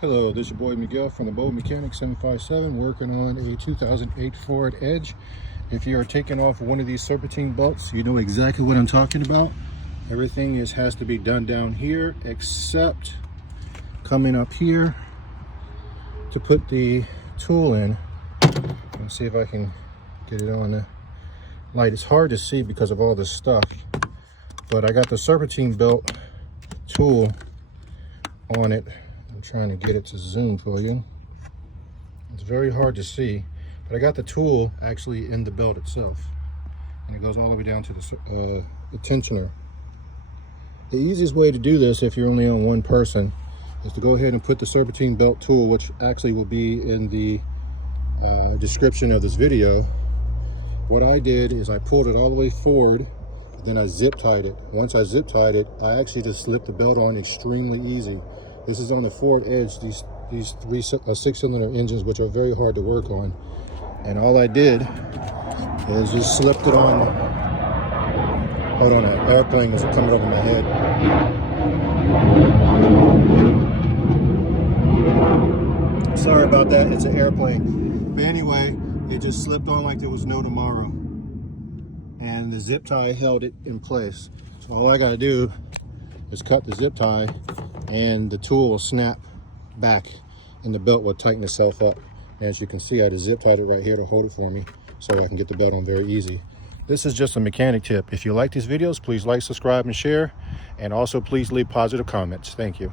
Hello, this is your boy Miguel from the Mobile 757 working on a 2008 Ford Edge. If you are taking off one of these serpentine belts, you know exactly what I'm talking about. Everything has to be done down here except coming up here to put the tool in. Let's see if I can get it on the light. It's hard to see because of all this stuff, but I got the serpentine belt tool on it. I'm trying to get it to zoom for you. It's very hard to see, but I got the tool actually in the belt itself, and it goes all the way down to the tensioner. The easiest way to do this, if you're only on one person, is to go ahead and put the serpentine belt tool, which actually will be in the description of this video. What I did is I pulled it all the way forward, then I zip tied it. Once I zip tied it, I actually just slipped the belt on extremely easy. This is on the Ford Edge, these three six-cylinder engines, which are very hard to work on. And all I did is just slipped it on. Hold on, an airplane is coming over my head. Sorry about that, it's an airplane. But anyway, it just slipped on like there was no tomorrow. And the zip tie held it in place. So all I gotta do is cut the zip tie, and the tool will snap back and the belt will tighten itself up. And as you can see, I just zip tied it right here to hold it for me so I can get the belt on very easy. This is just a mechanic tip. If you like these videos, please like, subscribe, and share. And also please leave positive comments. Thank you.